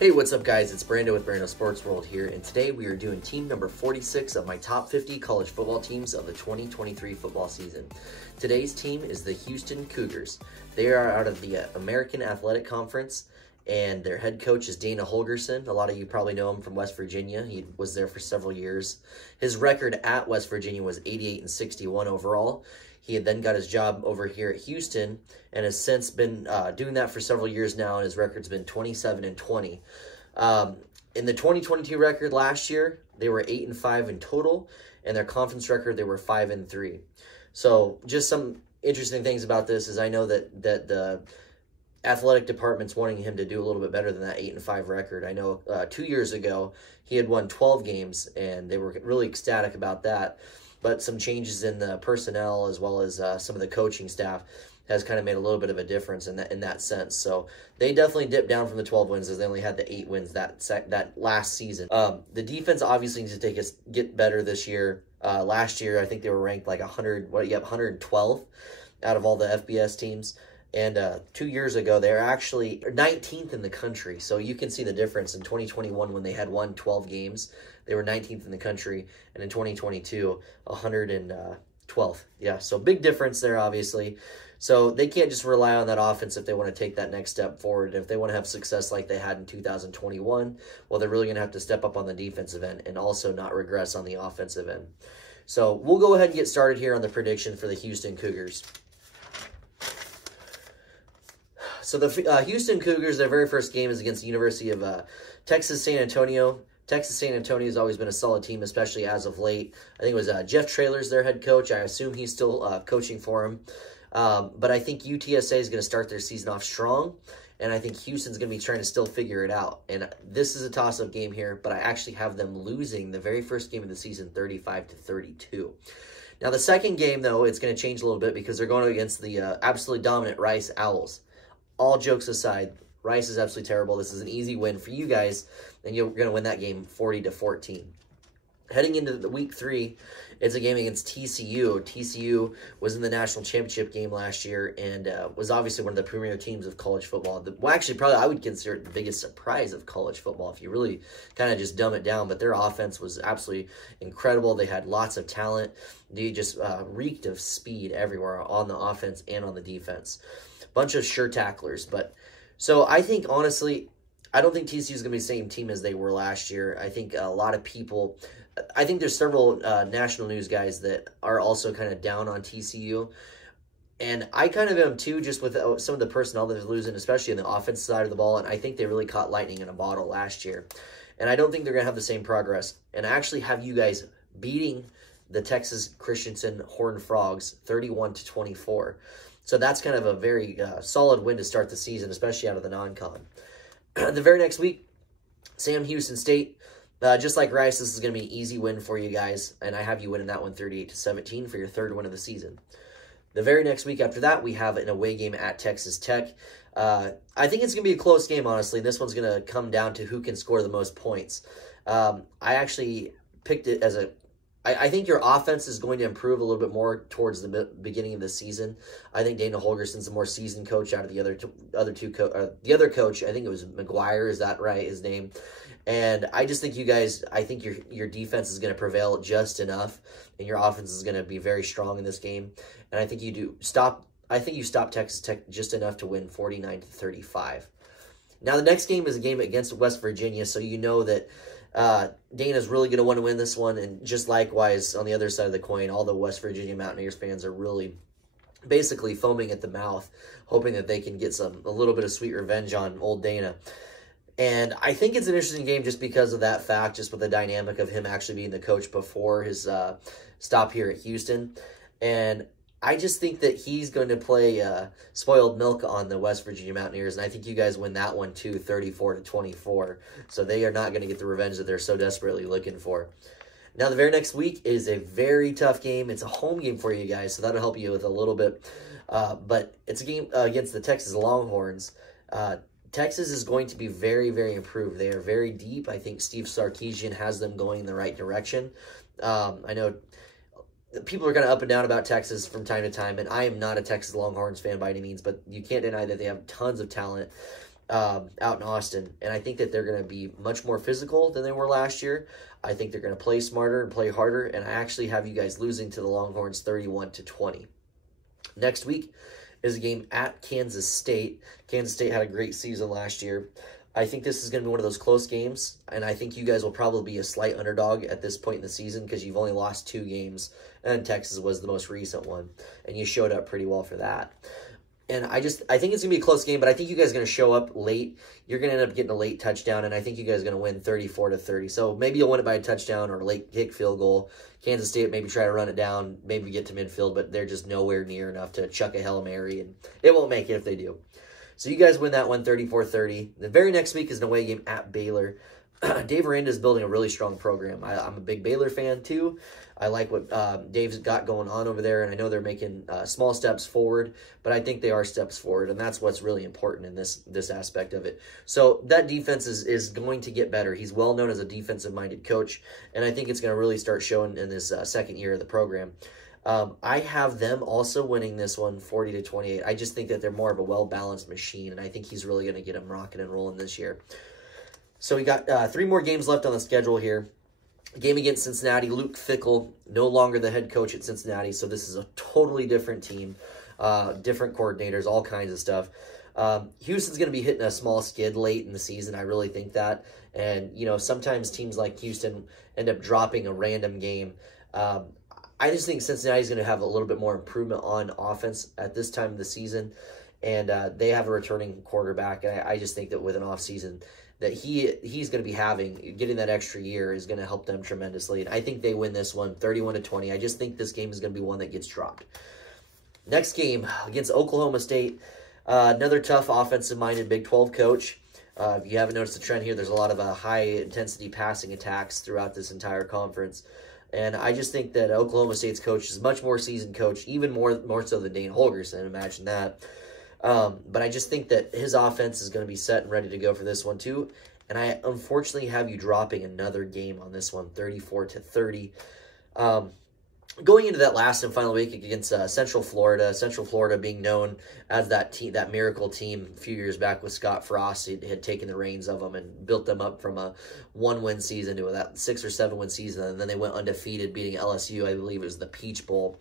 Hey, what's up guys? It's Brando with Brando Sports World here, and today we are doing team number 46 of my top 50 college football teams of the 2023 football season. Today's team is the Houston Cougars. They are out of the American Athletic Conference, and their head coach is Dana Holgorsen. A lot of you probably know him from West Virginia. He was there for several years. His record at West Virginia was 88-61 overall. He had then got his job over here at Houston and has since been doing that for several years now, and his record's been 27-20. In the 2022 record last year, they were 8-5 in total, and their conference record, they were 5-3. So just some interesting things about this is I know that the athletic department's wanting him to do a little bit better than that 8-5 record. I know 2 years ago, he had won 12 games, and they were really ecstatic about that. But some changes in the personnel as well as some of the coaching staff has kind of made a little bit of a difference in that sense. So they definitely dipped down from the 12 wins as they only had the 8 wins that last season. The defense obviously needs to get better this year. Last year, I think they were ranked like 112 out of all the FBS teams. And 2 years ago, they were actually 19th in the country. So you can see the difference in 2021 when they had won 12 games. They were 19th in the country. And in 2022, 112th. Yeah, so big difference there, obviously. So they can't just rely on that offense if they want to take that next step forward. If they want to have success like they had in 2021, well, they're really going to have to step up on the defensive end and also not regress on the offensive end. So we'll go ahead and get started here on the prediction for the Houston Cougars. So the Houston Cougars, their very first game is against the University of Texas San Antonio. Texas San Antonio has always been a solid team, especially as of late. I think it was Jeff Traylor's their head coach. I assume he's still coaching for him. But I think UTSA is going to start their season off strong, and I think Houston's going to be trying to still figure it out. And this is a toss-up game here, but I actually have them losing the very first game of the season 35-32. Now, the second game, though, it's going to change a little bit because they're going against the absolutely dominant Rice Owls. All jokes aside, Rice is absolutely terrible. This is an easy win for you guys, and you're going to win that game 40-14. Heading into the week 3, it's a game against TCU. TCU was in the national championship game last year and was obviously one of the premier teams of college football. Well, actually, probably I would consider it the biggest surprise of college football if you really kind of just dumb it down. But their offense was absolutely incredible. They had lots of talent. They just reeked of speed everywhere on the offense and on the defense. Bunch of sure tacklers. But so I think, honestly, I don't think TCU is going to be the same team as they were last year. I think a lot of people... I think there's several national news guys that are also kind of down on TCU. And I kind of am too, just with some of the personnel that they're losing, especially on the offensive side of the ball. And I think they really caught lightning in a bottle last year. And I don't think they're going to have the same progress. And I actually have you guys beating the Texas Christensen Horned Frogs 31-24. So that's kind of a very solid win to start the season, especially out of the non-con. The very next week, Sam Houston State. Just like Rice, this is going to be an easy win for you guys, and I have you winning that one 38-17 for your third win of the season. The very next week after that, we have an away game at Texas Tech. I think it's going to be a close game, honestly. This one's going to come down to who can score the most points. I actually picked it as I think your offense is going to improve a little bit more towards the beginning of the season. I think Dana Holgorsen's a more seasoned coach out of the other coach. I think it was McGuire. Is that right? His name. And I just think I think your defense is going to prevail just enough, and your offense is going to be very strong in this game. And I think you stop Texas Tech just enough to win 49-35. Now the next game is a game against West Virginia, so you know that Dana's really going to want to win this one. And just likewise on the other side of the coin, all the West Virginia Mountaineers fans are really basically foaming at the mouth, hoping that they can get a little bit of sweet revenge on old Dana. And I think it's an interesting game just because of that fact, just with the dynamic of him actually being the coach before his stop here at Houston. And I just think that he's going to play spoiled milk on the West Virginia Mountaineers, and I think you guys win that one too, 34-24. So they are not going to get the revenge that they're so desperately looking for. Now, the very next week is a very tough game. It's a home game for you guys, so that'll help you with a little bit. But it's a game against the Texas Longhorns. Texas is going to be very, very improved. They are very deep. I think Steve Sarkisian has them going in the right direction. I know people are kind of up and down about Texas from time to time, and I am not a Texas Longhorns fan by any means, but you can't deny that they have tons of talent. out in Austin. And I think that they're going to be much more physical than they were last year. I think they're going to play smarter and play harder. And I actually have you guys losing to the Longhorns 31-20. Next week is a game at Kansas State. Kansas State had a great season last year. I think this is going to be one of those close games, and I think you guys will probably be a slight underdog at this point in the season because you've only lost 2 games, and Texas was the most recent one, and you showed up pretty well for that. And I think it's going to be a close game, but I think you guys are going to show up late. You're going to end up getting a late touchdown, and I think you guys are going to win 34-30. So maybe you'll win it by a touchdown or a late kick field goal. Kansas State maybe try to run it down, maybe get to midfield, but they're just nowhere near enough to chuck a Hail Mary, and it won't make it if they do. So you guys win that one 34-30. The very next week is an away game at Baylor. Dave Aranda is building a really strong program. I'm a big Baylor fan too. I like what Dave's got going on over there, and I know they're making small steps forward, but I think they are steps forward, and that's what's really important in this aspect of it. So that defense is going to get better. He's well known as a defensive-minded coach, and I think it's going to really start showing in this second year of the program. I have them also winning this one 40-28. I just think that they're more of a well-balanced machine, and I think he's really going to get them rocking and rolling this year. So we got 3 more games left on the schedule here. Game against Cincinnati. Luke Fickell, no longer the head coach at Cincinnati, so this is a totally different team, different coordinators, all kinds of stuff. Houston's going to be hitting a small skid late in the season. I really think that. And, you know, sometimes teams like Houston end up dropping a random game. I just think Cincinnati's going to have a little bit more improvement on offense at this time of the season. And they have a returning quarterback. And I just think that with an offseason that he's going to be getting that extra year is going to help them tremendously. And I think they win this one 31-20. I just think this game is going to be one that gets dropped. Next game against Oklahoma State. Another tough offensive-minded Big 12 coach. If you haven't noticed the trend here, there's a lot of high-intensity passing attacks throughout this entire conference. And I just think that Oklahoma State's coach is a much more seasoned coach, even more so than Dana Holgorsen. Imagine that. But I just think that his offense is going to be set and ready to go for this one too. And I unfortunately have you dropping another game on this one, 34-30. Going into that last and final week against Central Florida being known as that miracle team a few years back with Scott Frost. He had taken the reins of them and built them up from a 1-win season to that 6 or 7-win season, and then they went undefeated, beating LSU. I believe it was the Peach Bowl.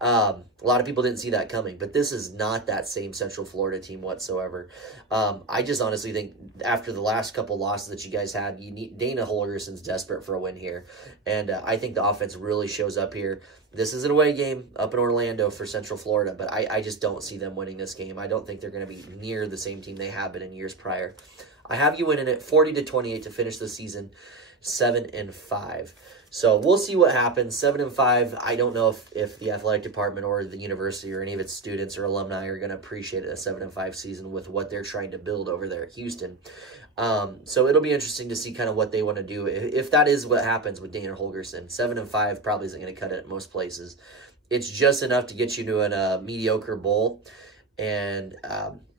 A lot of people didn't see that coming, but this is not that same Central Florida team whatsoever. I just honestly think after the last couple losses that you guys had, Dana Holgorsen's desperate for a win here, and I think the offense really shows up here. This is an away game up in Orlando for Central Florida, but I just don't see them winning this game. I don't think they're going to be near the same team they have been in years prior. I have you winning it 40-28 to finish the season 7-5. So we'll see what happens. 7-5. I don't know if the athletic department or the university or any of its students or alumni are going to appreciate a 7-5 season with what they're trying to build over there at Houston. So it'll be interesting to see kind of what they want to do. If that is what happens with Dana Holgorsen, 7-5 probably isn't going to cut it at most places. It's just enough to get you to a mediocre bowl. And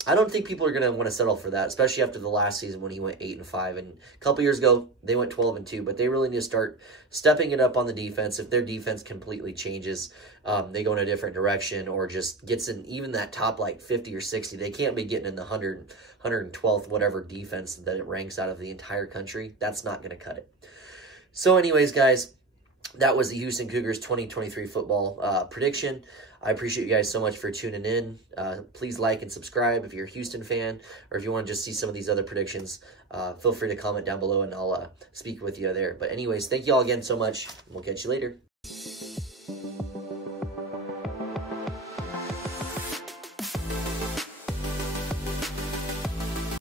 I don't think people are going to want to settle for that, especially after the last season when he went 8-5. And a couple years ago, they went 12-2. But they really need to start stepping it up on the defense. If their defense completely changes, they go in a different direction or just gets in even that top like 50 or 60. They can't be getting in the 112th whatever defense that it ranks out of the entire country. That's not going to cut it. So anyways, guys, that was the Houston Cougars 2023 football prediction. I appreciate you guys so much for tuning in. Please like and subscribe if you're a Houston fan, or if you want to just see some of these other predictions, feel free to comment down below and I'll speak with you there. But anyways, thank you all again so much. We'll catch you later.